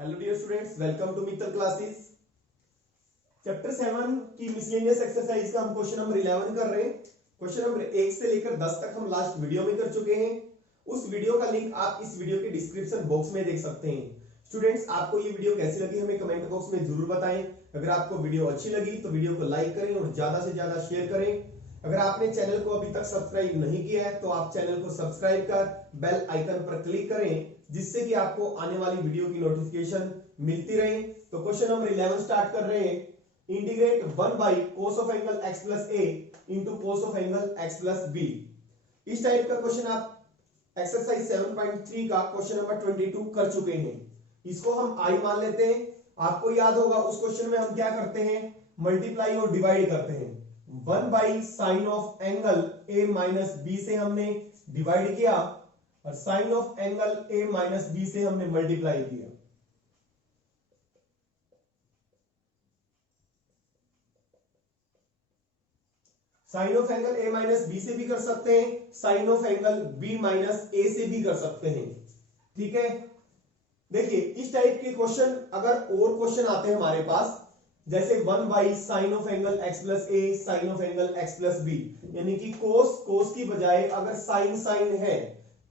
Hello dear students, welcome to Mittal classes. Chapter 7 की miscellaneous exercise का हम क्वेश्चन नंबर 11 कर रहे हैं। क्वेश्चन नंबर 1 से लेकर 10 तक हम लास्ट वीडियो में कर चुके हैं। उस वीडियो का लिंक आप इस वीडियो के डिस्क्रिप्शन बॉक्स में देख सकते हैं। स्टूडेंट्स, आपको ये वीडियो कैसी लगी हमें कमेंट बॉक्स में जरूर बताएं। अगर आपको वीडियो अच्छी लगी तो वीडियो को लाइक करें और ज्यादा से ज्यादा शेयर करें। अगर आपने चैनल को अभी तक सब्सक्राइब नहीं किया है तो आप चैनल को सब्सक्राइब कर बेल आइकन पर क्लिक करें, जिससे कि आपको आने वाली वीडियो की नोटिफिकेशन मिलती रहे। तो क्वेश्चन नंबर 11 स्टार्ट कर रहे हैं। Integrate 1 by cos of angle x plus A into cos of angle x plus b. इस टाइप का क्वेश्चन आप एक्सरसाइज 7.3 का क्वेश्चन नंबर 22 कर चुके हैं। इसको हम आई मान लेते हैं। आपको याद होगा उस क्वेश्चन में हम क्या करते हैं, मल्टीप्लाई और डिवाइड करते हैं। 1 by sine of angle A minus B से हमने डिवाइड किया और sine of angle A minus B से हमने मल्टीप्लाई किया। Sine of angle A minus B से भी कर सकते हैं, sine of angle B minus A से भी कर सकते हैं। ठीक है, देखिए इस टाइप के क्वेश्चन अगर और क्वेश्चन आते हैं हमारे पास, जैसे 1 by sine of angle x plus a sine of angle x plus b, यानी कि कोस की बजाय अगर साइन है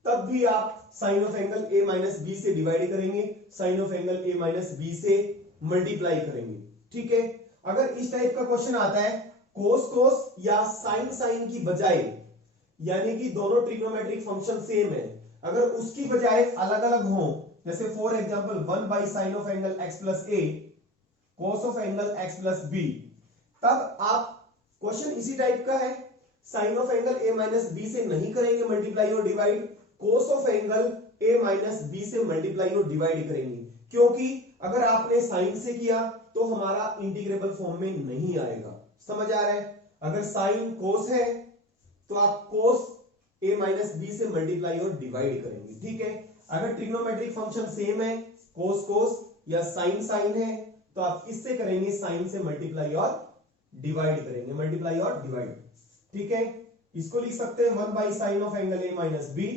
तब भी आप sine of angle a minus B से डिवाइड करेंगे, sine of angle a minus B से मल्टीप्लाई करेंगे। ठीक है, अगर इस टाइप का क्वेश्चन आता है कोस या साइन की बजाय, यानी कि दोनों ट्रिग्नोमेट्रिक फंक्शन सेम है, अगर उसकी बजाय अलग अलग हो, जैसे for example 1 by sine of angle x plus a cos of angle x plus b, तब आप क्वेश्चन इसी टाइप का है, sine of angle a minus B से नहीं करेंगे मल्टीप्लाई और divide, cos of angle a minus B से मल्टीप्लाई और डिवाइड करेंगे, क्योंकि अगर आपने साइन से किया तो हमारा इंटीग्रेबल फॉर्म में नहीं आएगा। समझ आ रहा है? अगर साइन कोस है तो आप कोस a माइनस बी से मल्टीप्लाई और डिवाइड करेंगे। ठीक है, अगर ट्रिग्नोमेट्रिक फंक्शन सेम है, कोस या साइन है, तो आप किससे करेंगे, साइन से मल्टीप्लाई और डिवाइड करेंगे, मल्टीप्लाई और डिवाइड। ठीक है, इसको लिख सकते हैं 1 by sine of angle a minus b,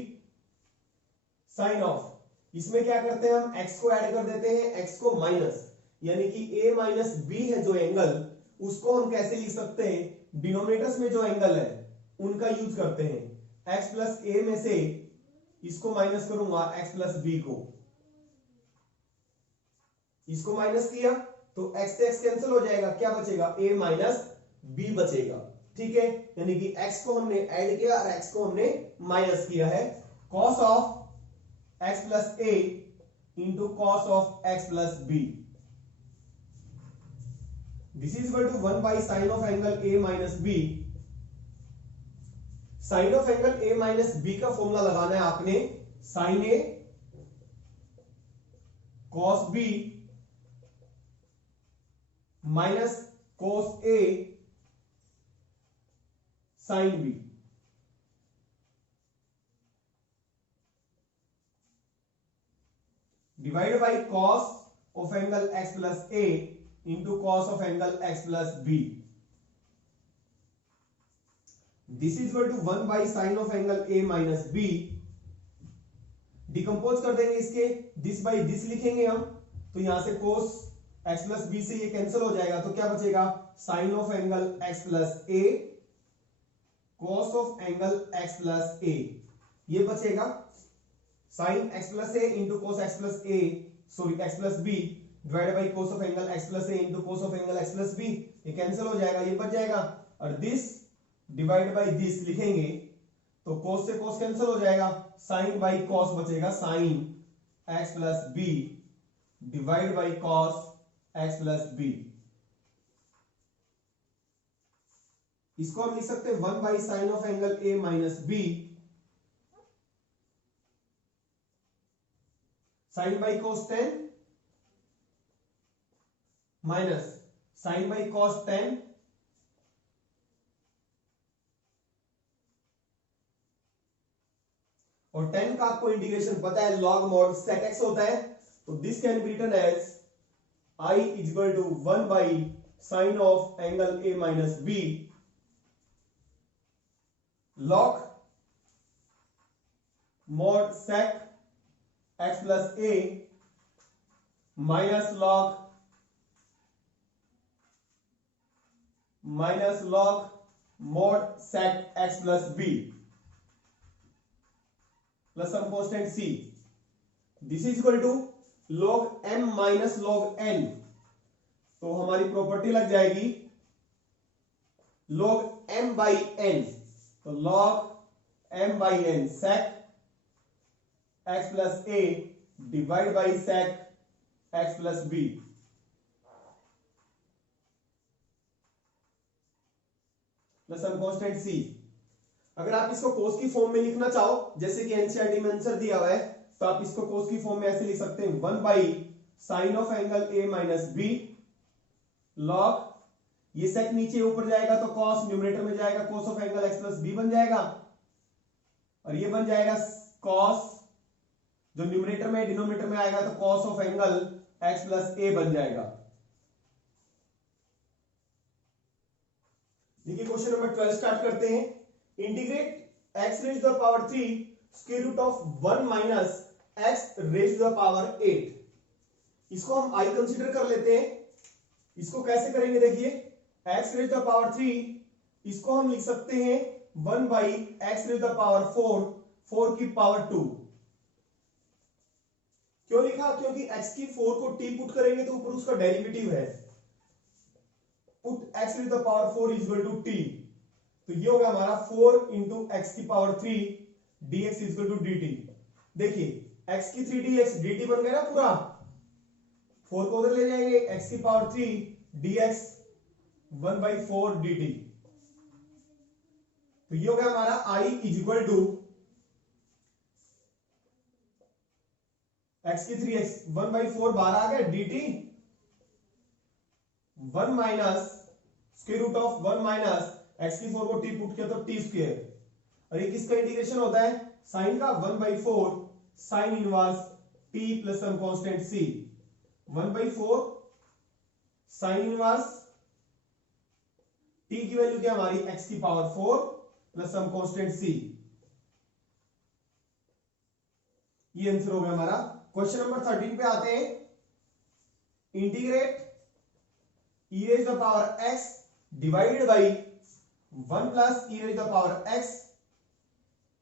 sine of, इसमें क्या करते हैं हम x को ऐड कर देते हैं, x को माइनस, यानी कि a माइनस बी है जो एंगल, उसको हम कैसे लिख सकते हैं, डिनोमिनेटर्स में जो एंगल है उनका यूज करते हैं। x प्लस ए में से इसको माइनस करूंगा x प्लस बी को, इसको माइनस किया तो x से x कैंसिल हो जाएगा, क्या बचेगा, a माइनस b बचेगा। ठीक है, यानी कि x को हमने ऐड किया और x को हमने माइनस किया है। cos of x plus a into cos of x plus b, this is equal to 1 by sine of angle a minus b। Sine of angle a minus b का formula लगाना है आपने, sine a cos b minus cos A sine b, divide by cos of angle x plus A into cos of angle x plus b, this is equal to 1 by sine of angle a minus b. Decompose कर देंगे इसके, this by this लिखेंगे हम, तो यहां से कोस x plus B से ये कैंसिल हो जाएगा, तो क्या बचेगा, sine of angle x plus A cos of angle x plus A, ये बचेगा sine x plus A into cos x plus A, sorry x plus B, divide by cos of angle x plus A into cos of angle x plus B, ये cancel हो जाएगा, ये बच जाएगा, और this divide by this लिखेंगे तो कोस से कोस कैंसिल हो जाएगा, साइन बाई कॉस बचेगा, sine x plus B divide by cos x plus b. इसको हम लिख सकते हैं 1 by sine of angle a minus b, sine by cos 10 minus sine by cos 10 और 10 का आपको इंटीग्रेशन पता है, लॉग मॉड सेक एक्स होता है, तो this can be written as i is equal to 1 by sine of angle a minus b log mod sec x plus a minus log mod sec x plus b plus some constant c, this is equal to log m minus log n। तो हमारी property लग जाएगी log m by n, तो log m by n sec x plus a divide by sec x plus b। Plus some constant c। अगर आप इसको कोस की form में लिखना चाहो, जैसे कि एनसीईआरटी में आंसर दिया हुआ है, तो आप इसको कोस की फॉर्म में ऐसे लिख सकते हैं 1 by sine of angle a minus b log, ये सेक नीचे ऊपर जाएगा तो कॉस, न्यूमरेटर में जाएगा cos of angle x plus b बन जाएगा, और ये बन जाएगा कॉस, जो न्यूमरेटर में डिनोमिनेटर में आएगा तो cos of angle x plus a बन जाएगा। देखिए क्वेश्चन नंबर 12 स्टार्ट करते हैं। Integrate x raise the power 3 square root of 1 minus x raise the power 8। इसको हम i कंसीडर कर लेते हैं। इसको कैसे करेंगे, देखिए x रेज द पावर 3, इसको हम लिख सकते हैं 1 by x raise the power 4 की पावर 2। क्यों लिखा, क्योंकि x की 4 को t पुट करेंगे तो ऊपर उसका डेरिवेटिव है, put x raise the power 4 is equal to t, तो ये होगा हमारा 4 इंटू एक्स की power 3 dx is equal to dt। देखिए x की 3 dx dt बन गया ना पूरा, 4 को उधर ले जाएंगे, x की पावर 3 dx 1 बाई 4 dt, तो ये होगा हमारा i is equal to x की 3x 1 बाई 4 बाहर आ गया dt 1 minus square root of 1 minus x की 4 को t पुट किया तो t स्क्वायर, और ये किसका इंटीग्रेशन होता है, साइन का 1 by 4 sine inverse t plus some constant c, 1 by 4 sine inverse t की वैल्यू क्या हमारी x की power 4 plus some constant c। ये आंसर हो गया हमारा। क्वेश्चन नंबर 13 पे आते हैं। Integrate e raise the power x divided by 1 plus e raise the power x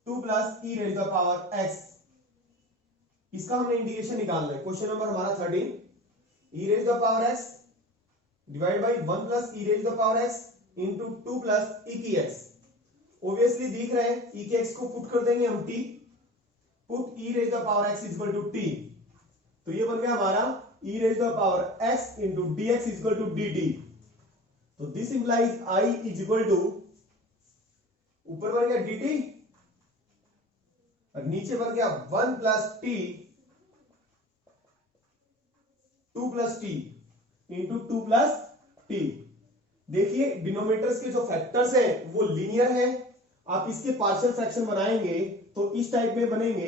2 plus e raise the power x, इसका हमने इंटीग्रेशन निकालना है। क्वेश्चन नंबर हमारा 13, e raise the power x divide by 1 plus e raise the power x into 2 plus e की x। Obviously दिख रहा है e के x को पुट कर देंगे हम t, put e raise the power x is equal to t, तो ये बन गया हमारा e raise the power x into dx is equal to dt। तो this implies i is equal to, ऊपर बन गया dt और नीचे बन गया 1 plus t 2 plus t into 2 plus t। देखिए डिनोमिनेटर्स के जो फैक्टर्स हैं वो लीनियर है, आप इसके पार्शियल फ्रैक्शन बनाएंगे तो इस टाइप में बनेंगे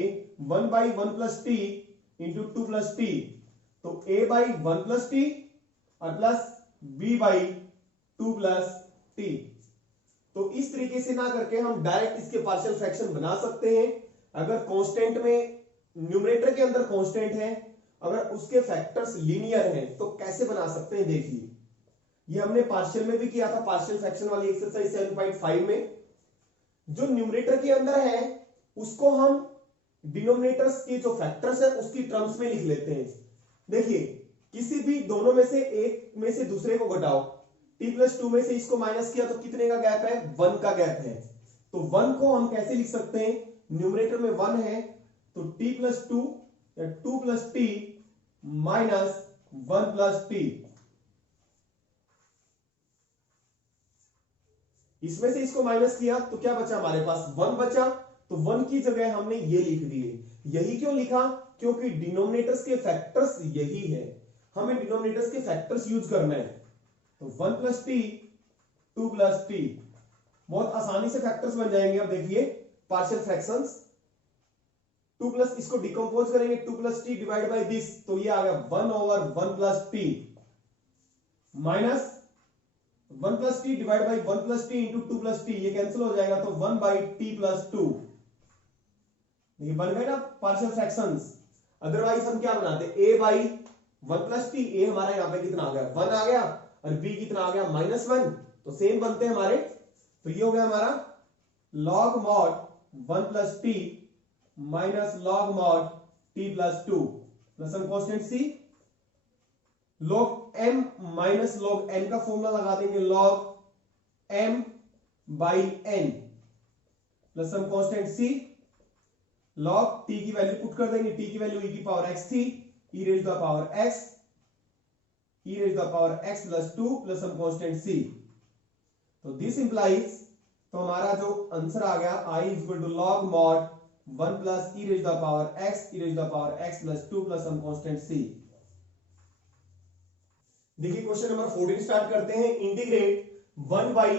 1 by 1 plus T into 2 plus T, तो a बाई 1 प्लस टी और plus b by 2 plus T. तो इस तरीके से ना करके हम डायरेक्ट इसके पार्शियल फ्रैक्शन बना सकते हैं। अगर कांस्टेंट में न्यूमरेटर के अंदर कांस्टेंट है, अगर उसके फैक्टर्स लीनियर हैं तो कैसे बना सकते हैं, देखिए ये हमने पार्शियल में भी किया था, पार्शियल फ्रैक्शन वाली एक्सरसाइज 7.5 में। जो न्यूमरेटर के अंदर है उसको हम डिनोमिनेटर्स के जो फैक्टर्स है उसकी टर्म्स में लिख लेते हैं। देखिए किसी भी दोनों में से एक में से दूसरे को घटाओ, t प्लस 2 में से इसको माइनस किया तो कितने का गैप है, 1 का गैप है। तो 1 को हम कैसे लिख सकते हैं, न्यूमरेटर में 1 है तो t प्लस 2 या 2 plus t minus 1 plus T. इसमें से इसको माइनस किया तो क्या बचा हमारे पास, 1 बचा, तो 1 की जगह हमने ये लिख दिए। यही क्यों लिखा, क्योंकि डिनोमिनेटर्स के फैक्टर्स यही है, हमें डिनोमिनेटर्स के फैक्टर्स यूज करना है। तो 1 प्लस टी 2 प्लस टी, बहुत आसानी से फैक्टर्स बन जाएंगे। अब देखिए पार्शियल फ्रैक्शंस, 2 प्लस इसको डिकम्पोज करेंगे, 2 plus T divide by this, तो ये आ गया 1 over 1 plus t minus 1 plus T divide by 1 plus T into 2 plus T, ये कैंसिल हो जाएगा तो 1 बाई टी प्लस 2। ये बन गए ना पार्शियल फ्रैक्शंस। अदरवाइज हम क्या बनाते, a by one plus T, A हमारा यहाँ पे कितना आ गया 1 आ गया, और बी कितना आ गया -1, तो सेम बनते हैं हमारे। तो ये हो गया हमारा log mod 1 plus t minus log mod t plus 2 plus some constant c, log m minus log n का फॉर्मूला लगा देंगे log m by n plus some constant c, log t की वैल्यू पुट कर देंगे, t की value e की power x थी, e raise the power x, e raise the power x plus 2 plus some constant c। तो this implies, तो हमारा जो आंसर आ गया i is equal to log mod 1 plus e raise the power x, e raise the power x plus 2 plus some constant c। देखिए question number 14 start करते हैं। Integrate 1 by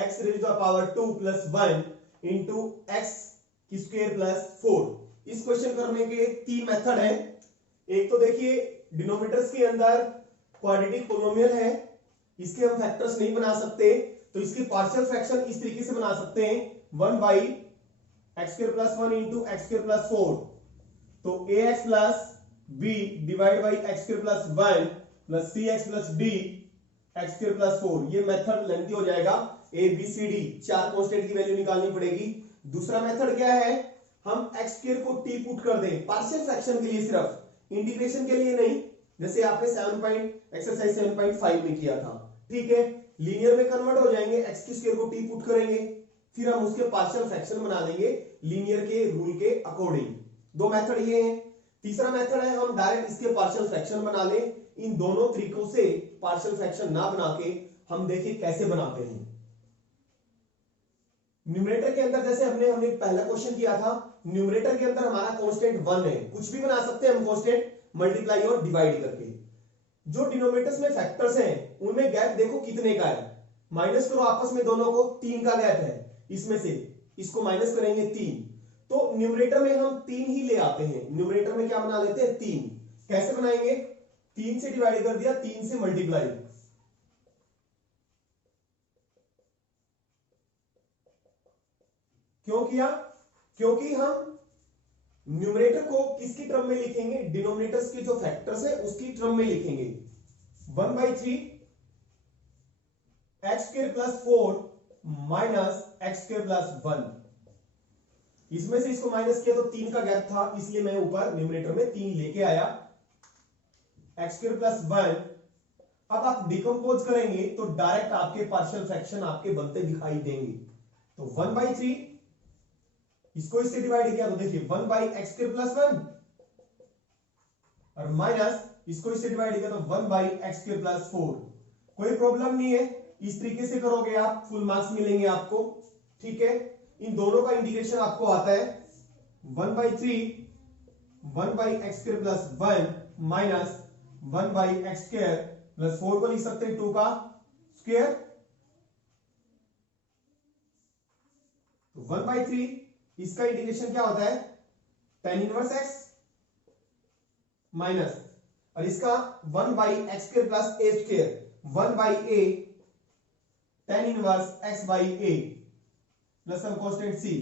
x raise the power 2 plus 1 into x की square plus 4। इस question करने के 3 method है। एक तो देखिए डिनोमिनेटर्स के अंदर क्वाड्रेटिक पोलिनोमियल है, इसके हम फैक्टर्स नहीं बना सकते, तो इसके पार्शियल फ्रैक्शन इस तरीके से बना सकते हैं 1 by x square plus 1 into x square plus 4। तो ax plus b divide by x square plus 1 plus cx plus d x square plus 4। ये मेथड लेंथी हो जाएगा, a b c d 4 constant की वैल्यू निकालनी पड़ेगी। दूसरा method क्या है, हम एक्स स्क्वायर को t पुट कर दें पार्शियल फ्रैक्शन के लिए, सिर्फ इंटीग्रेशन के लिए नहीं, जैसे आपने एक्सरसाइज 7.5 में किया था। ठीक है, लीनियर में कन्वर्ट हो जाएंगे, एक्स की स्क्वायर को t पुट करेंगे, फिर हम उसके पार्शियल फ्रैक्शन बना देंगे लीनियर के रूल के अकॉर्डिंग। 2 मेथड ये हैं। तीसरा मेथड है हम डायरेक्ट इसके पार्शियल फ्रैक्शन बना लें। इन दोनों तरीकों से पार्शियल फ्रैक्शन ना बना के हम देखिए कैसे बनाते हैं। न्यूमरेटर के अंदर जैसे हमने पहला क्वेश्चन किया था, न्यूमरेटर के अंदर हमारा कांस्टेंट 1 है, कुछ भी बना सकते हैं हम कांस्टेंट मल्टीप्लाई और डिवाइड करके। जो डिनोमिनेटर्स में फैक्टर्स हैं उनमें गैप देखो कितने का है, माइनस करो आपस में दोनों को, 3 का गैप है, इसमें से इसको माइनस करेंगे 3, तो न्यूमरेटर में हम 3 ही ले आते हैं। न्यूमरेटर में क्या बना लेते हैं 3। कैसे बनाएंगे, 3 से डिवाइड कर दिया, 3 से मल्टीप्लाई। क्यों किया, क्योंकि हम न्यूमरेटर को किसकी टर्म में लिखेंगे, डिनोमिनेटर्स के जो फैक्टर्स है उसकी टर्म में लिखेंगे। 1/3 x square plus 4 minus x square plus 1। इसमें से इसको माइनस किया तो 3 का गैप था, इसलिए मैं ऊपर न्यूमरेटर में 3 लेके आया, एक्स स्क्वायर प्लस 1। अब आप डिकम्पोज करेंगे तो डायरेक्ट आपके पार्शियल फ्रैक्शन आपके बनते दिखाई देंगे। तो 1/3 इसको इससे डिवाइड किया तो देखिए 1 बाई एक्स स्क्वायर प्लस 1 और माइनस इसको इससे डिवाइड किया तो 1 बाई एक्स स्क्वायर प्लस 4। कोई प्रॉब्लम नहीं है, इस तरीके से करोगे आप फुल मार्क्स मिलेंगे आपको। ठीक है, इन दोनों का इंटीग्रेशन आपको आता है 1/3 1 by x square plus 1 minus 1 by x square plus 4 को लिख सकते हैं 2 का स्क्वायर। तो 1/3 इसका इंटीग्रेशन क्या होता है tan इनवर्स x माइनस, और इसका 1 by x square plus a square 1 by a tan inverse x by a plus हम constant c।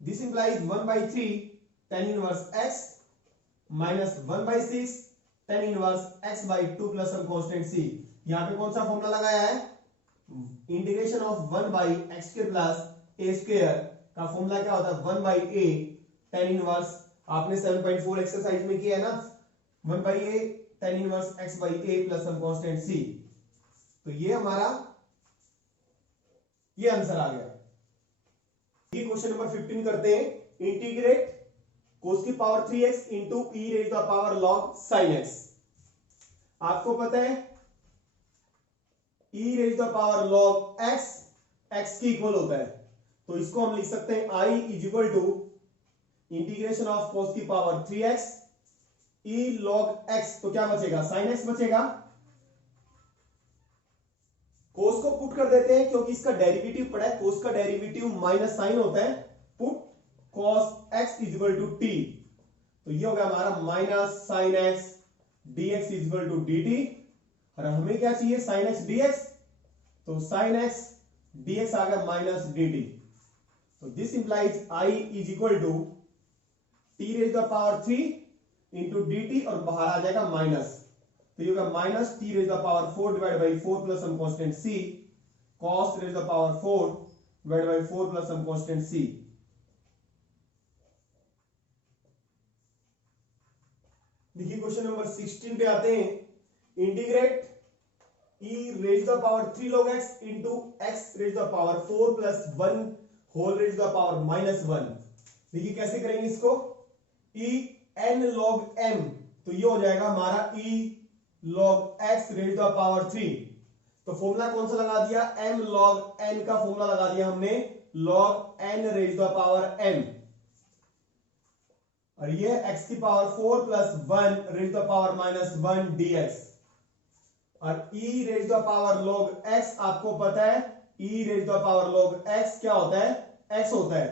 This implies 1/3 tan inverse x minus 1/6 tan inverse x by 2 plus हम constant c। यहां पे कौन सा formula लगाया है, integration of 1 by x square plus a square का formula क्या होता है 1 बाई a tan इनवर्स, आपने 7.4 एक्सरसाइज में किया है ना, 1 by a tan inverse x by a plus हम कांस्टेंट c। तो ये हमारा ये आंसर आ गया। ये क्वेश्चन नंबर 15 करते हैं। इंटीग्रेट cos की power 3x into e raise the power log sin x। आपको पता है e raise the power log x x की इक्वल होता है, तो इसको हम लिख सकते हैं i is equal to integration of cos की power 3x e log x, तो क्या बचेगा sin x बचेगा। cos को पुट कर देते हैं क्योंकि इसका डेरिवेटिव पड़ा है, cos का डेरिवेटिव माइनस साइन होता है, put cos x is equal to t, तो ये हो गया हमारा minus sine x dx is equal to dt, और हमें क्या चाहिए sin x dx, तो sin x dx आ गया माइनस dt। तो this implies i is equal to t raise the power 3 into d t और बाहर आ जाएगा माइनस, तो ये होगा minus t raise the power 4 divide by 4 plus some constant c cos raise the power 4 divide by 4 plus some constant c. देखिए question number 16 पे आते हैं। Integrate e raise the power 3 log x into x raise the power 4 plus 1 whole raise the power minus 1। देखिए कैसे करेंगे इसको, e n log m, तो ये हो जाएगा हमारा e log x raise the power 3। तो फॉर्मूला कौन सा लगा दिया, m log n का फॉर्मूला लगा दिया हमने, log n raise the power m, और ये x की power 4 plus 1 raise the power minus 1 dx, और e raise the power log x आपको पता है e raise the power log x क्या होता है, x होता है,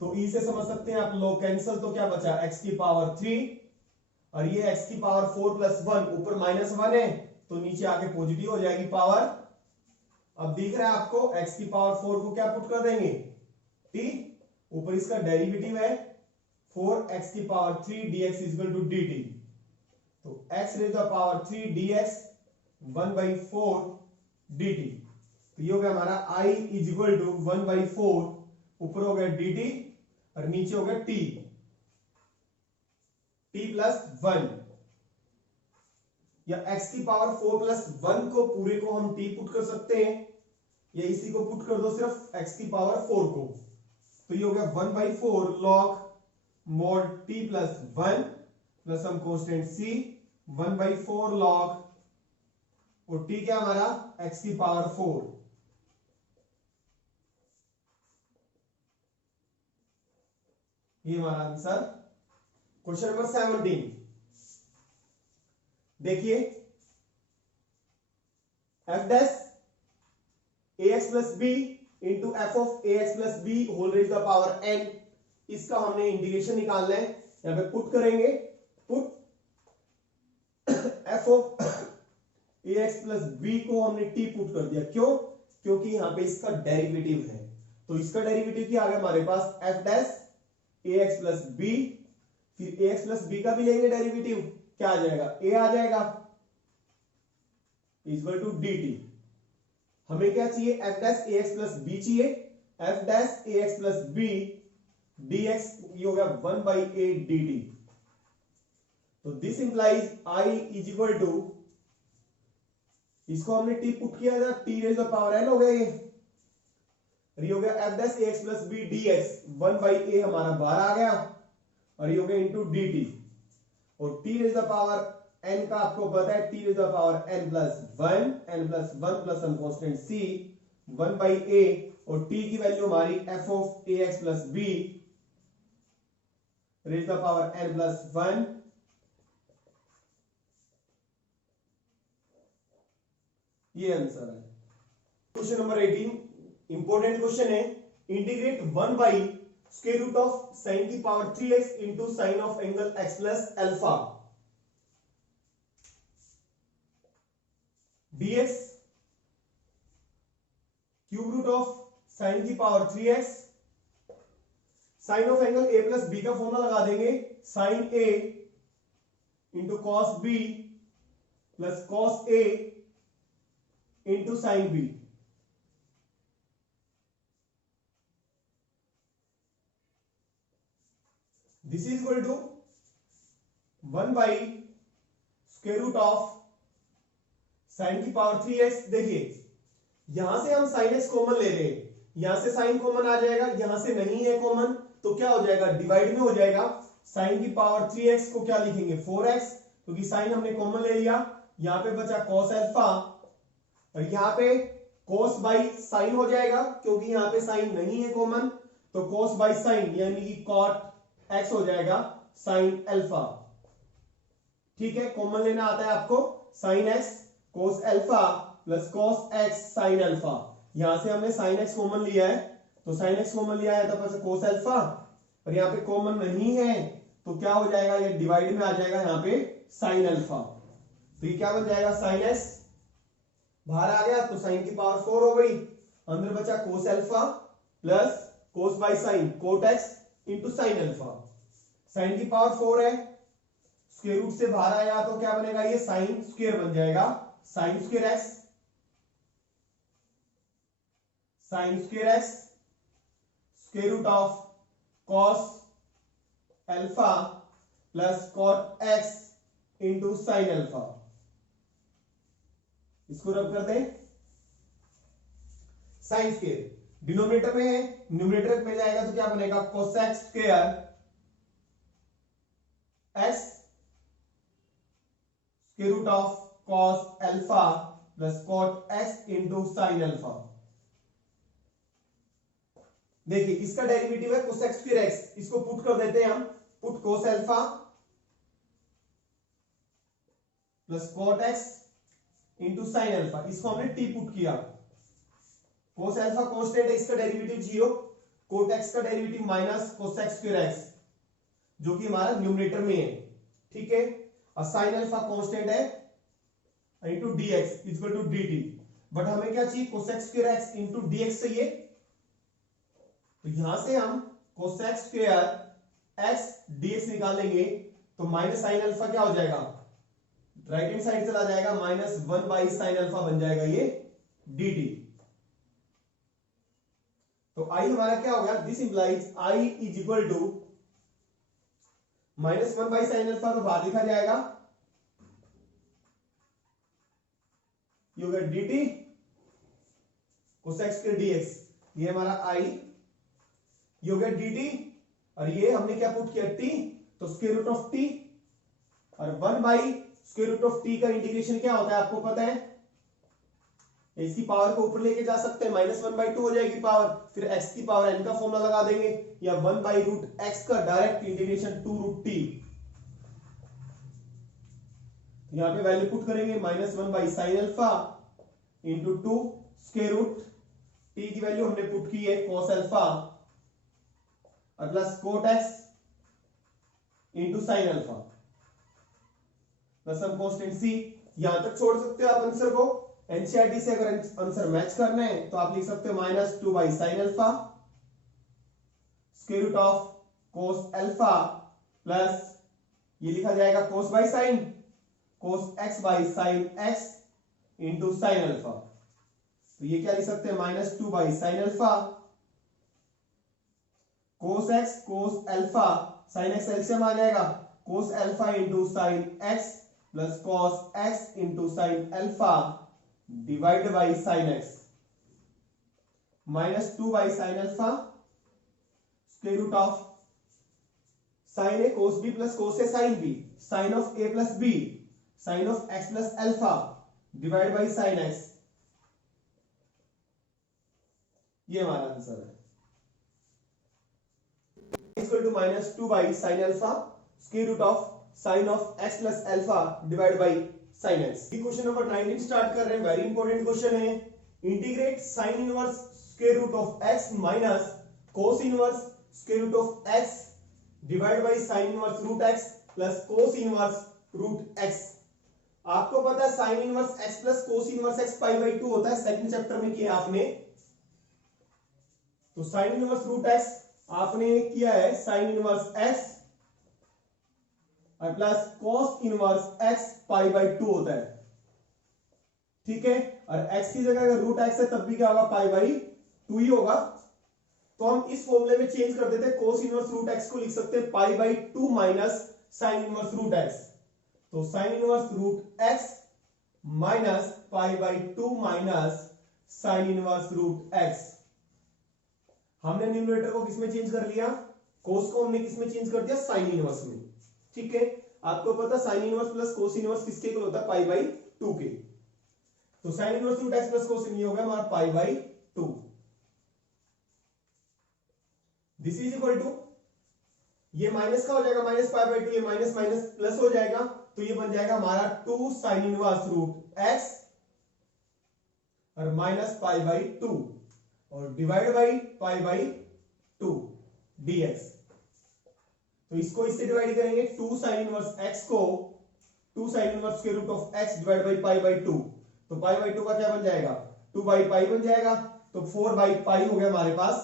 तो e से समझ सकते हैं आप log कैंसिल, तो क्या बचा x की पावर 3 और ये x की पावर 4 प्लस 1, ऊपर माइनस 1 है तो नीचे आके पॉजिटिव हो जाएगी पावर। अब दिख रहा है आपको x की पावर 4 को क्या पुट कर देंगे t, ऊपर इसका डेरिवेटिव है 4x की power 3 dx is equal to dt, तो x raise the power 3 dx 1/4 dt, तो ये हो गया हमारा i इज इक्वल टू 1/4, ऊपर हो गया dt और नीचे हो गया t प्लस 1, या x की पावर 4 प्लस 1 को पूरे को हम t पुट कर सकते हैं, या इसी को पुट कर दो सिर्फ x की पावर 4 को, तो ये हो गया 1/4 log mod t plus 1 plus हम कांस्टेंट c 1/4 log, और t क्या हमारा x की पावर 4। ये हमारा आंसर क्वेश्चन नंबर 17। देखिए f dash ax plus B into F of ax plus B whole raise the power n, इसका हमने इंटीग्रेशन निकालना है, यहां पे पुट करेंगे, put f of ax plus B को हमने t पुट कर दिया, क्यों, क्योंकि यहां पे इसका डेरिवेटिव है, तो इसका डेरिवेटिव क्या आ गया हमारे पास f dash ax plus B, फिर ax प्लस बी का भी लेंगे डेरिवेटिव, क्या आ जाएगा a आ जाएगा इक्वल टू dt। हमें क्या चाहिए, f dash ax plus B चाहिए, f dash ax plus B dx, ये हो गया 1/8 dt, तो this implies i is equal to, इसको हमने t पुट किया था, t raise the power n हो गया ये हो गया f dash ax plus B dx 1/a हमारा बाहर आ गया, और ये हो गया इंटू dt, और t raise the power n का आपको पता है t raise the power n plus 1 plus हम कांस्टेंट c 1/a, और t की वैल्यू हमारी f of ax plus b raise the power n plus 1, ये आंसर है। क्वेश्चन नंबर 18 इंपॉर्टेंट क्वेश्चन है, integrate 1 by square root of sine की power 3x into sine of angle x plus alpha dx cube root of sine की power 3x, sine of angle a plus B का formula लगा देंगे, sine a into cos b plus cos a into sine b, this is equal to 1 by square root of sine की power 3x। देखिए यहां से हम sign x common ले रहे हैं, यहां से साइन कॉमन आ जाएगा, यहां से नहीं है कॉमन, तो क्या हो जाएगा डिवाइड में हो जाएगा, साइन की पावर 3x को क्या लिखेंगे 4x, क्योंकि साइन हमने कॉमन ले लिया, यहां पे बचा cos अल्फा, और यहां पे cos बाई साइन हो जाएगा, क्योंकि यहां पे साइन नहीं है कॉमन, तो cos बाई साइन यानी कि cot x हो जाएगा साइन अल्फा। ठीक है, कॉमन लेना आता है आपको, sine x cos alpha plus cos x sine alpha, यहां से हमने साइन x कॉमन लिया है, तो साइन x कॉमन लिया है तो बस cos अल्फा, और यहां पे कॉमन नहीं है तो क्या हो जाएगा, ये डिवाइड में आ जाएगा यहां पे साइन अल्फा, तो ये क्या बन जाएगा साइन x, बाहर आ गया तो साइन की पावर 4 हो गई, अंदर बचा cos alpha plus cos by sine cot x into sine alpha, sine की पावर 4 है, स्क्वायर रूट से बाहर आया तो क्या बनेगा, ये साइन स्क्वायर बन जाएगा, sine square x, sine square x square root of cos alpha plus cot x into sine alpha. इसको रब कर दें, साइन स्क्वायर डिनोमिनेटर में है, न्यूमरेटर में जाएगा तो क्या बनेगा, cosec square x square root of cos alpha plus cot x into sine alpha. देखिए इसका डेरिवेटिव है कोसेक स्क्वायर एक्स, इसको पुट कर देते हैं हम, put cos alpha plus cot x into sine alpha, इसको हमने टी पुट किया। कोस अल्फा कांस्टेंट है, इसका डेरिवेटिव 0, कोट एक्स का derivative minus cosec square x जो कि हमारा न्यूमरेटर में है, ठीक है। और साइन अल्फा कांस्टेंट है into dx equal to dt, but हमें क्या चाहिए, cosec square x into dx चाहिए। तो यहां से हम कोसेक स्क्वायर एक्स dx निकालेंगे तो माइनस साइन अल्फा क्या हो जाएगा, राइट हैंड साइड चला जाएगा, माइनस 1 बाई साइन अल्फा बन जाएगा ये dt। तो i हमारा क्या हो गया, this implies i is equal to minus 1 by sine alpha, तो बाहर लिखा जाएगा, ये हो गया dt कोसेक स्क्वायर dx, ये हमारा i, ये हो गया dt, और ये हमने क्या पुट किया t, तो स्क्वायर रूट ऑफ t, और 1 by square root of t का इंटीग्रेशन क्या होता है आपको पता है, इसकी पावर को ऊपर लेके जा सकते हैं, माइनस 1/2 हो जाएगी पावर, फिर x की पावर n का फॉर्मूला लगा देंगे, या 1 बाई रूट एक्स का डायरेक्ट इंटीग्रेशन 2 रूट t। यहां पे वैल्यू पुट करेंगे, minus 1 by sine alpha into 2 square root t की वैल्यू हमने पुट की है cos अल्फा और plus cot x into sine alpha plus हम कांस्टेंट c। यहां तक छोड़ सकते हो आप आंसर को, एनसीईआरटी से अगर आंसर मैच करना है तो आप लिख सकते हो minus 2 by sine alpha square root of cos alpha plus ये लिखा जाएगा cos by sine, cos x by sine x into sine alpha. तो ये क्या लिख सकते हैं, minus 2 by sine alpha cos x cos alpha, sine x LCM आ जाएगा, cos alpha into sine x plus cos x into sine alpha divide by sine x, minus 2 by sine alpha square root of sine A cos B plus cos A sine B, sine of A plus B, sine of x plus alpha divide by sine x. ये हमारा answer है, equal to minus 2 by sine alpha square root of sine of x plus alpha divide by sine x. Question number 19 start कर रहे हैं, very important question है। Integrate sine inverse square root of x minus cos inverse square root of x divide by sine inverse root x plus cos inverse root x. आपको पता है sine inverse x plus cos inverse x pi by 2 होता है, second chapter में किया आपने। तो sine inverse root x आपने किया है साइन इनवर्स एक्स और plus cos inverse x pi by 2 होता है, ठीक है। और x की जगह अगर रूट एक्स है तब भी क्या होगा, पाई बाई 2 ही होगा। तो हम इस फॉर्मूले में चेंज कर देते हैं, cos इनवर्स रूट x को लिख सकते हैं pi by 2 minus sine inverse root x। तो sine inverse root x minus pi by 2 minus sine inverse root x। हमने न्यूमरेटर को किसमें चेंज कर लिया, cos को हमने किसमें चेंज कर दिया, साइन इनवर्स में, ठीक है। आपको पता sine inverse plus cos inverse किसके इक्वल होता है, पाई बाई 2 के। तो sine inverse root x plus cos ये हो गया हमारा pi by 2। This is equal to, ये माइनस का हो जाएगा, माइनस पाई बाई 2, ये माइनस माइनस प्लस हो जाएगा, तो ये बन जाएगा हमारा 2 साइन इनवर्स रूट एक्स और माइनस पाई बाई 2 और divide by pi by 2 dx। तो इसको इससे डिवाइड करेंगे, 2 साइन इनवर्स x को 2 sine inverse square root of x divide by pi by 2। तो पाई बाई 2 का क्या बन जाएगा, 2 बाई पाई बन जाएगा। तो 4 बाई पाई हो गया हमारे पास,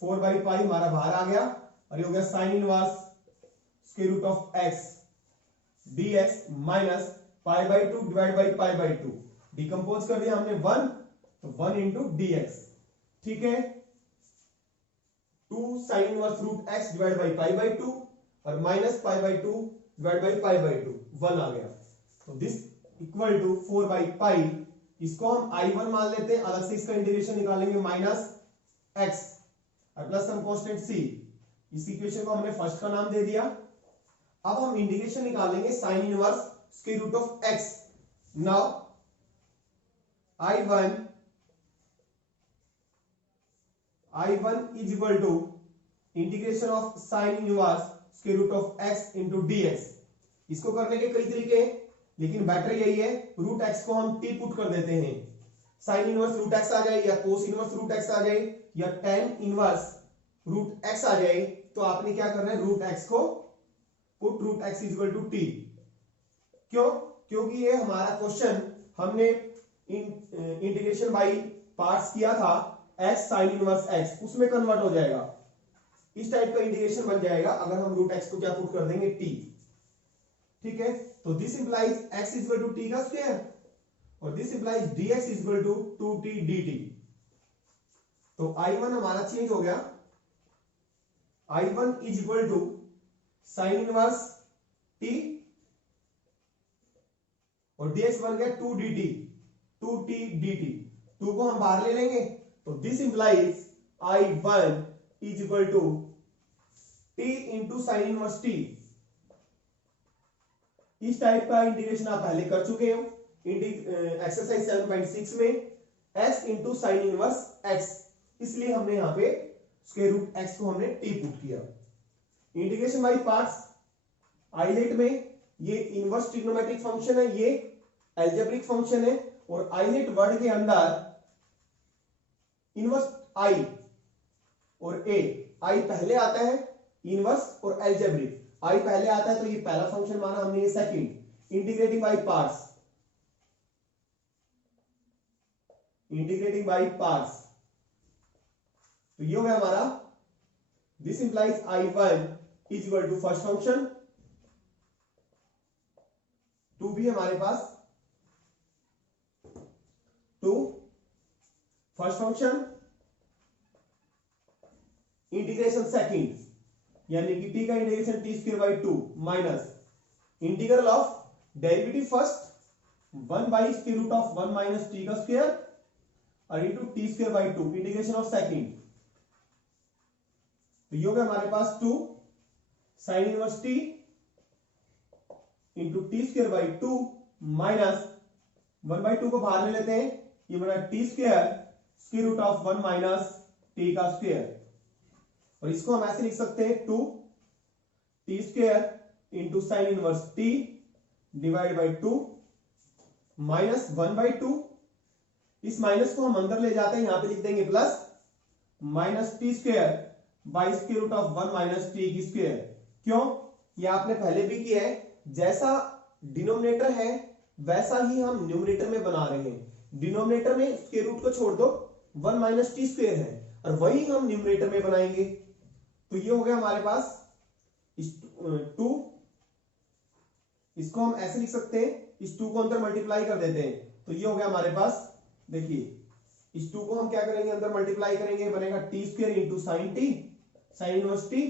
4 बाई पाई हमारा बाहर आ गया और ये हो गया sine inverse square root of x dx minus pi by two divide by pi by two, decompose कर दिया हमने 1, तो 1 इंटू dx, ठीक है। 2 sine inverse root x divide by pi by two और minus pi by two divide by pi by two, 1 आ गया। तो this equal to 4 by pi, इसको हम I1 मान लेते हैं, अलग से इसका इंटीग्रेशन निकालेंगे माइनस x और प्लस सम कांस्टेंट c। इस इक्वेशन को हमने फर्स्ट का नाम दे दिया। अब हम इंटीग्रेशन निकालेंगे sine inverse square root of x। Now I1 is equal to integration of sine inverse square root of x into dx। इसको करने के कई तरीके हैं, लेकिन बेटर यही है, रूट x को हम t पुट कर देते हैं। साइन इनवर्स रूट x आ जाए या कोस इनवर्स रूट x आ जाए या टेन इनवर्स रूट x आ जाए, तो आपने क्या करना है, रूट x को put root x is equal to t। क्यों? क्योंकि ये हमारा क्वेश्चन हमने इंटीग्रेशन बाय पार्ट्स किया था, x साइन इनवर्स x, उसमें कन्वर्ट हो जाएगा, इस टाइप का इंटीग्रेशन बन जाएगा अगर हम रूट x को क्या पुट कर देंगे, t। ठीक है, तो this implies x is equal to t का स्क्वायर और this implies dx is equal to 2t dt। तो I1 हमारा चेंज हो गया, I1 is equal to sine inverse t और dx बन गया 2 dt, 2t dt, 2 को हम बाहर ले लेंगे, तो this implies I1 is equal to t into sine inverse t। इस टाइप का इंटीग्रेशन आप पहले कर चुके हो एक्सरसाइज 7.6 में, x into sine inverse x, इसलिए हमने यहां पे स्क्वायर रूट x को हमने t पुट किया। इंटीग्रेशन बाय पार्ट्स, आइलेट में ये इनवर्स ट्रिग्नोमेट्रिक फंक्शन है, ये अलजेब्रिक फंक्शन है, और आइलेट वर्ड के अंदर इनवर्स i और a, i पहले आता है इनवर्स और अलजेब्रिक, i पहले आता है तो ये पहला फंक्शन माना हमने, ये second. Integrating by parts, integrating by parts, तो ये हो गया हमारा, this implies I1 is equal to first function, 2 भी हमारे पास, 2 फर्स्ट फंक्शन इंटीग्रेशन सेकंड, यानी कि t का integration t square by 2 minus integral of derivative first 1 by square root of 1 minus t का स्क्वायर और into t square by 2 integration of second. तो ये हो गया हमारे पास 2 sine inverse t into t square by 2 minus 1 by 2 को बाहर ले लेते हैं, ये बना t square square root of 1 minus t का स्क्वायर, और इसको हम ऐसे लिख सकते हैं 2 t square into sine inverse t divide by 2 minus 1 by 2, इस माइनस को हम अंदर ले जाते हैं, यहां पे लिख देंगे plus minus t square by square root of 1 minus t की स्क्वायर। क्यों? ये आपने पहले भी किया है, जैसा डिनोमिनेटर है वैसा ही हम न्यूमरेटर में बना रहे हैं। डिनोमिनेटर में स्क्वायर रूट को छोड़ दो, 1 माइनस टी स्क्वायर है, और वही हम न्यूमरेटर में बनाएंगे। तो ये हो गया हमारे पास 2, इसको हम ऐसे लिख सकते हैं, इस 2 को अंदर मल्टीप्लाई कर देते हैं, तो ये हो गया हमारे पास, देखिए इस 2 को हम क्या करेंगे, अंदर मल्टीप्लाई करेंगे, बनेगा T square into sign T, sign inverse t,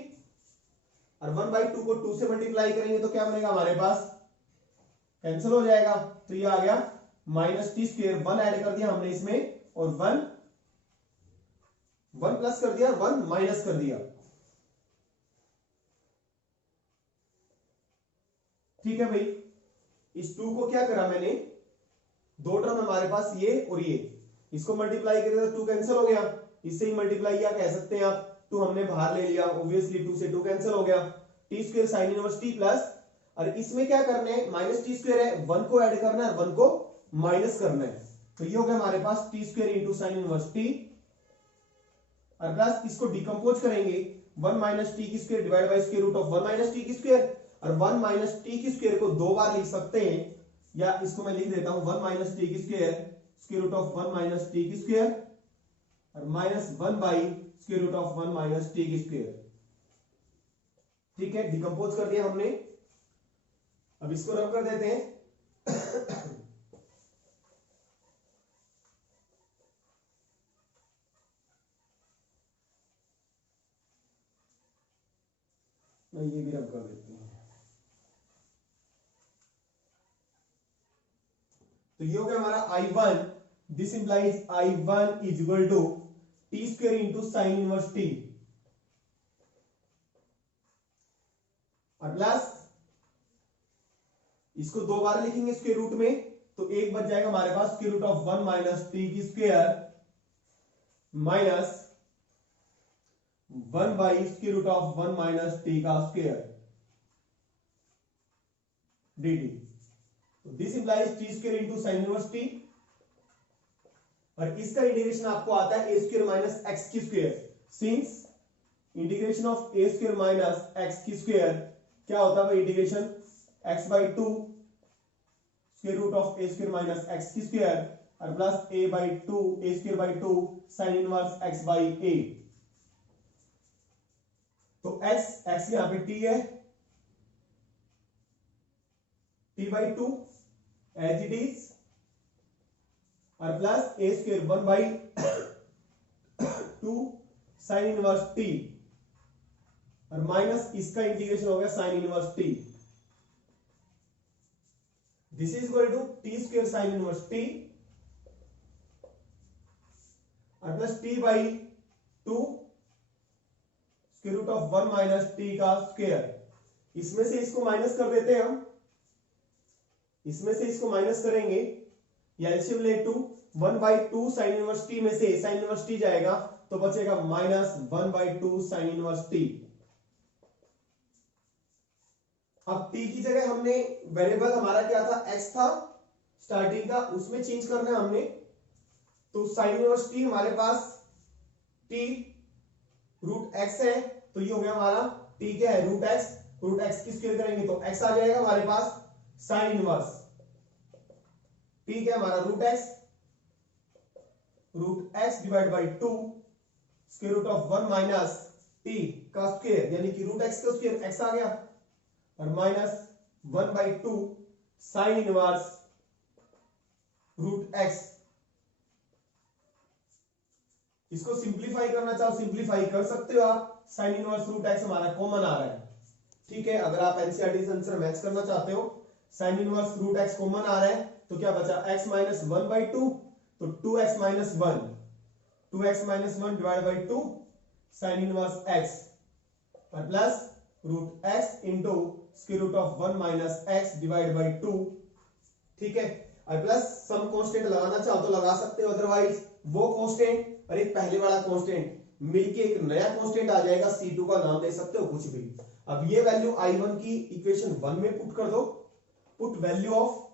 और 1 बाई 2 को 2 से मल्टीप्लाई करेंगे तो क्या बनेगा हमारे पास, कैंसिल हो जाएगा, तो ये आ गया माइनस टी स्क्वायर, 1 ऐड कर दिया हमने इसमें, और 1 प्लस कर दिया, 1 माइनस कर दिया। ठीक है भाई, इस 2 को क्या करा मैंने, 2 टर्म हमारे पास ये और ये, इसको मल्टीप्लाई करें तो 2 कैंसिल हो गया, इससे ही मल्टीप्लाई या कह सकते हैं आप, 2 हमने बाहर ले लिया, ऑब्वियसली 2 से 2 कैंसिल हो गया, T square sine inverse T plus, और इसमें क्या करना है, माइनस टी स्क्वायर है, 1 को ऐड करना है, 1 को माइनस करना है, तो ये हो गया हमारे पास t square into sine inverse t, और प्लस इसको डिकम्पोज करेंगे, 1 माइनस टी की square divide by square root of 1 minus t की स्क्वायर, और 1 माइनस टी की स्क्वायर को 2 बार लिख सकते हैं, या इसको मैं लिख देता हूं 1 माइनस टी की square square root of 1 minus t की स्क्वायर, और minus 1 by square root of 1 minus t की स्क्वायर। ठीक है, डिकम्पोज कर दिया हमने, अब इसको रब कर देते हैं। ये भी रब कर देते हैं। तो ये हो गया हमारा I1। This implies I1 is equal to t square into sine inverse t और प्लस इसको दो बार लिखेंगे स्क्वायर रूट में, तो एक बच जाएगा हमारे पास square root of 1 minus t की square minus 1 by square root of 1 minus t का स्क्वायर dt। तो this implies t square into sine inverse t और इसका इंटीग्रेशन आपको आता है ए स्क्वायर माइनस एक्स की square. Since integration of a square minus x की square क्या होता है, integration x by two square root of a square minus x की स्क्वायर और plus a by two a square by two sine inverse x by a. तो x यहां पे t है, t by two as it is और plus a square 1 by two sine inverse t और minus इसका integration हो गया sine inverse t. This is equal to t square sine inverse t और plus t by two square root of 1 minus t का square. इसमें से इसको minus कर देते हैं हम, इसमें से इसको माइनस करेंगे या एलसीएम ले two 1 by two sine inverse t में से साइन इनवर्स टी जाएगा तो बचेगा minus 1 by two sine inverse t. अब t की जगह हमने वेरिएबल हमारा क्या था, x था स्टार्टिंग का, उसमें चेंज करना है हमने। तो साइन इनवर्स t हमारे पास t रूट x है, तो ये हो गया हमारा t क्या है रूट x की स्क्वायर करेंगे तो x आ जाएगा हमारे पास साइन इनवर्स t क्या हमारा root x divide by two square root of 1 minus t का स्क्वायर यानी कि रूट x का स्क्वायर x आ गया और minus 1 by two sine inverse root x। इसको सिंप्लीफाई करना चाहो सिंप्लीफाई कर सकते हो आप, साइन इनवर्स रूट x हमारा कॉमन आ रहा है, ठीक है। अगर आप एनसीईआरटी से आंसर मैच करना चाहते हो, sine inverse root x common आ रहा है तो क्या बचा x माइनस 1 बाई टू, तो 2x minus 1 2x minus 1 divide by two sine inverse x और plus root x into square root of 1 minus x divide by two, ठीक है। और प्लस सम कांस्टेंट लगाना चाहो तो लगा सकते हो, अदरवाइज वो कांस्टेंट और एक पहले वाला कांस्टेंट मिलके एक नया कांस्टेंट आ जाएगा, C2 का नाम दे सकते हो कुछ भी। अब ये वैल्यू I1 की इक्वेशन 1 में पुट कर दो, पुट वैल्यू ऑफ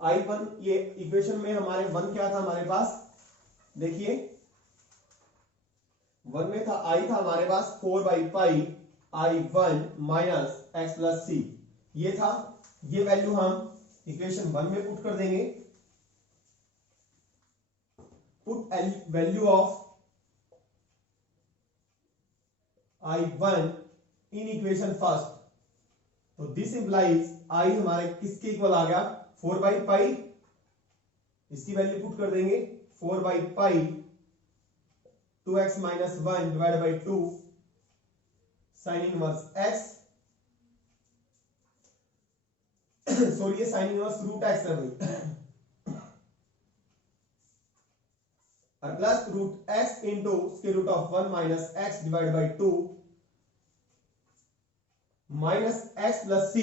I1, ये इक्वेशन में हमारे 1 क्या था हमारे पास, देखिए 1 में था I था हमारे पास 4 by pi I1 minus x plus c, ये था। ये वैल्यू हम इक्वेशन 1 में पुट कर देंगे, put value of I1 in equation first. तो दिस इंप्लाइज I हमारे किसके इक्वल आ गया 4 बाई पाई, इसकी वैल्यू पुट कर देंगे 4 by pi 2x minus 1 divide by two sine inverse x, sorry ये साइन इनवर्स रूट x है भाई, और plus root x into square root of 1 minus x divide by two minus x plus c।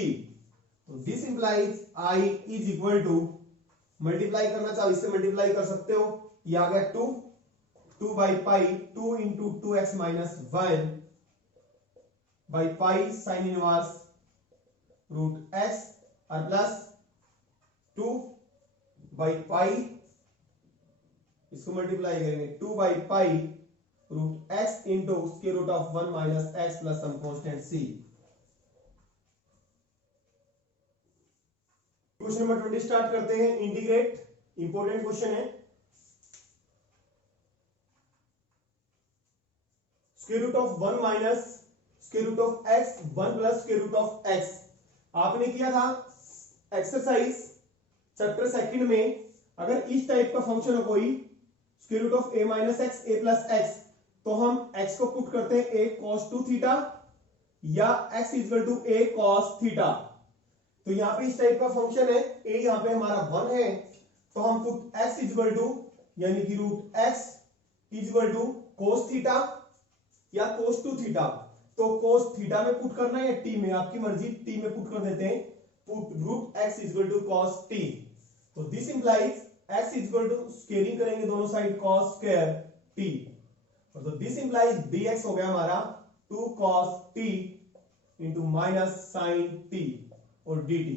तो this implies I is equal to, multiply करना चाहो इससे multiply कर सकते हो, ये आ गया 2 by pi 2 into 2x minus 1 by pi sine inverse root x और प्लस 2 बाई पाई, इसको मल्टीप्लाई करेंगे 2 by pi root x into square root of 1 minus x plus some constant c। Question number 20 start करते हैं, integrate, important question है। Square root of 1 minus square root of x 1 plus square root of x आपने किया था exercise chapter second में अगर इस type का फंक्शन हो कोई square root of a minus x a plus x, तो हम x को पुट करते हैं a cos 2 थीटा या x equal to a cos theta. तो यहाँ पे इस टाइप का फंक्शन है, a यहाँ पे हमारा 1 है, तो हम पुट x इक्वल टू यानी कि root x equal to cos theta या cos 2 थीटा। तो cos थीटा में पुट करना है या t में, आपकी मर्जी, t में पुट कर देते हैं, put root x equal to cos t। तो this implies x equal to scaling करेंगे दोनों साइड cos स्क्वायर t, तो दिस इंप्लाइज dx हो गया हमारा 2 cos t into minus sine t और dt।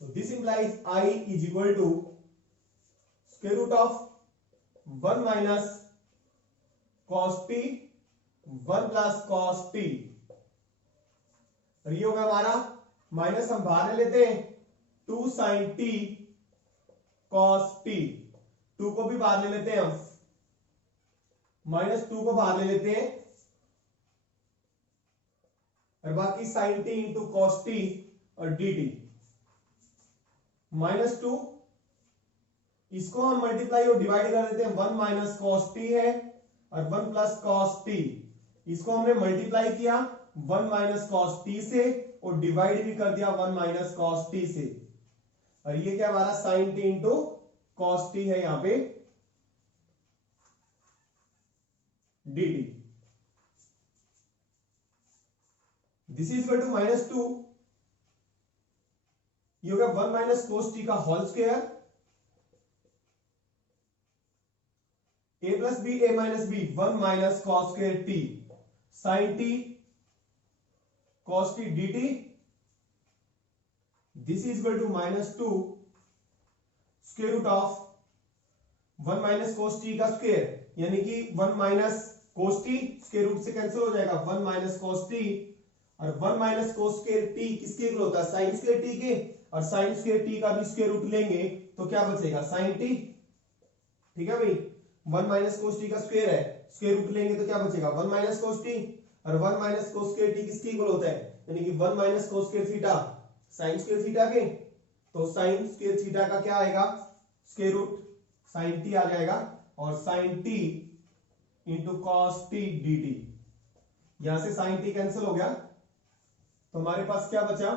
तो this implies I is equal to square root of 1 minus cos t 1 plus cos t, और ये होगा हमारा माइनस, हम बाहर ले लेते हैं 2 sin t cos t, 2 को भी बाहर ले लेते हैं हम, -2 को बाहर ले लेते हैं, और बाकी sin t into cos t और dt। -2 इसको हम मल्टीप्लाई और डिवाइड कर देते हैं, 1 माइनस cos t है और 1 प्लस cos t, इसको हमने मल्टीप्लाई किया 1 माइनस cos t से और डिवाइड भी कर दिया 1 माइनस cos t से, और ये क्या हमारा sin t into cos t है यहां पे dt। This is equal to -2, ये होगा 1 माइनस cos t का whole square, a plus b a minus b 1 minus cos square t sin t cos t dt। This is equal to -2 square root of 1 minus cos t का square, यानी कि 1 minus cos t square root से cancel हो जाएगा, 1 minus cos t, और 1 minus cos square t किसके equal होता है, sin स्क्वायर t के, और sin स्क्वायर t का भी स्क्वायर रूट लेंगे तो क्या बचेगा, sin t। ठीक है भाई, 1 माइनस cos t का स्क्वायर है, स्क्वायर रूट लेंगे तो क्या बचेगा 1 माइनस cos t, और 1 माइनस cos स्क्वायर t किसके इक्वल होता है, यानी कि 1 minus cos square theta sin square theta के, तो sin स्क्वायर थीटा का क्या आएगा, स्क्वायर रूट sin t आ जाएगा, और sin t into cos t dt, यहां से sin t कैंसिल हो गया, तो हमारे पास क्या बचा,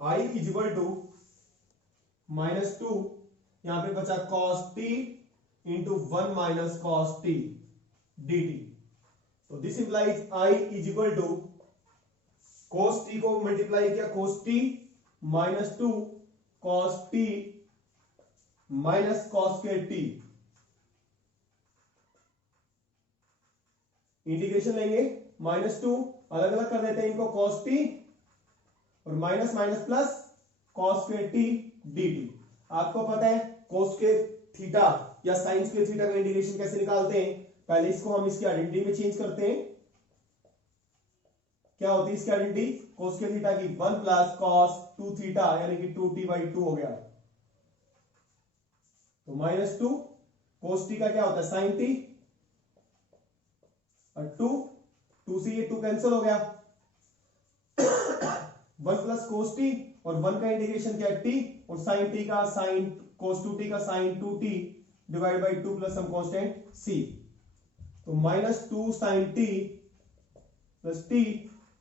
I इज इक्वल टू -2, यहां पे बचा cos t into 1 minus cos t dt। तो this implies I is equal to cos t को मल्टीप्लाई किया cos t -2 cos t minus cos square t, integration लेंगे, -2 अलग अलग कर देते हैं इनको, cos t और minus minus plus cos square t dt। आपको पता है cos स्क्वायर थीटा या sin स्क्वायर थीटा का इंटीग्रेशन कैसे निकालते हैं, पहले इसको हम इसकी आइडेंटिटी में चेंज करते हैं, क्या होती है इसकी आइडेंटिटी, cos स्क्वायर थीटा की 1 प्लस cos 2 थीटा यानी कि 2t/2 हो गया, तो -2 cos t का क्या होता है sin t, और 2 से ये 2 कैंसिल हो गया, 1 प्लस cos t और 1 का इंटीग्रेशन क्या है t, और sin t का sin cos 2t का sin 2t divide by 2 plus some constant c, तो -2 sin t plus t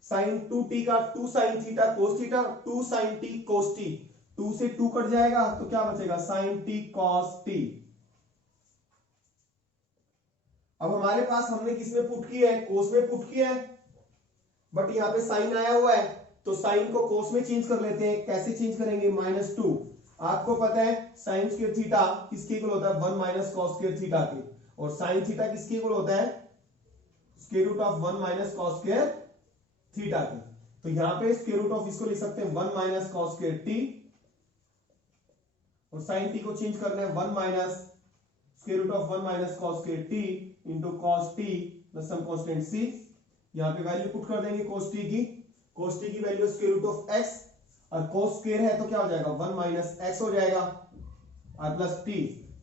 sin 2t का 2 sin theta cos theta, 2 sin t cos t, 2 से 2 कट जाएगा तो क्या बचेगा sin t cos t। अब हमारे पास हमने किसमें पुट किया है, cos में पुट किया है, बट यहाँ पे sin आया हुआ है, तो sin को cos में चेंज कर लेते हैं, कैसे चेंज करेंगे, -2, आपको पता है sin स्क्वायर थीटा किसके इक्वल होता है 1 माइनस cos स्क्वायर थीटा के, और sin थीटा किसके इक्वल होता है square root of 1 minus cos square theta के, तो यहां पे स्क्वायर रूट ऑफ इसको लिख सकते हैं 1 माइनस cos स्क्वायर t, और sin t को चेंज करना है 1 minus square root of 1 minus cos square t into cos t plus some constant c, यहां पे वैल्यू पुट कर देंगे cos t की value square root of x, और cos स्क्वायर है तो क्या हो जाएगा 1 माइनस x हो जाएगा, और प्लस t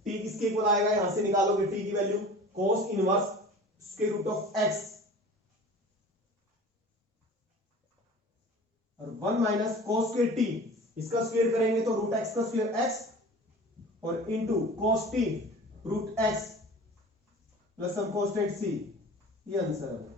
किसके इक्वल आएगा, यहां से निकालोगे t की value cos inverse square root of x, और 1 माइनस कॉस स्क्वायर टी, इसका स्क्वायर करेंगे तो रूट एक्स का स्क्वायर एक्स और into cos t root x plus some constant c, ये आंसर है।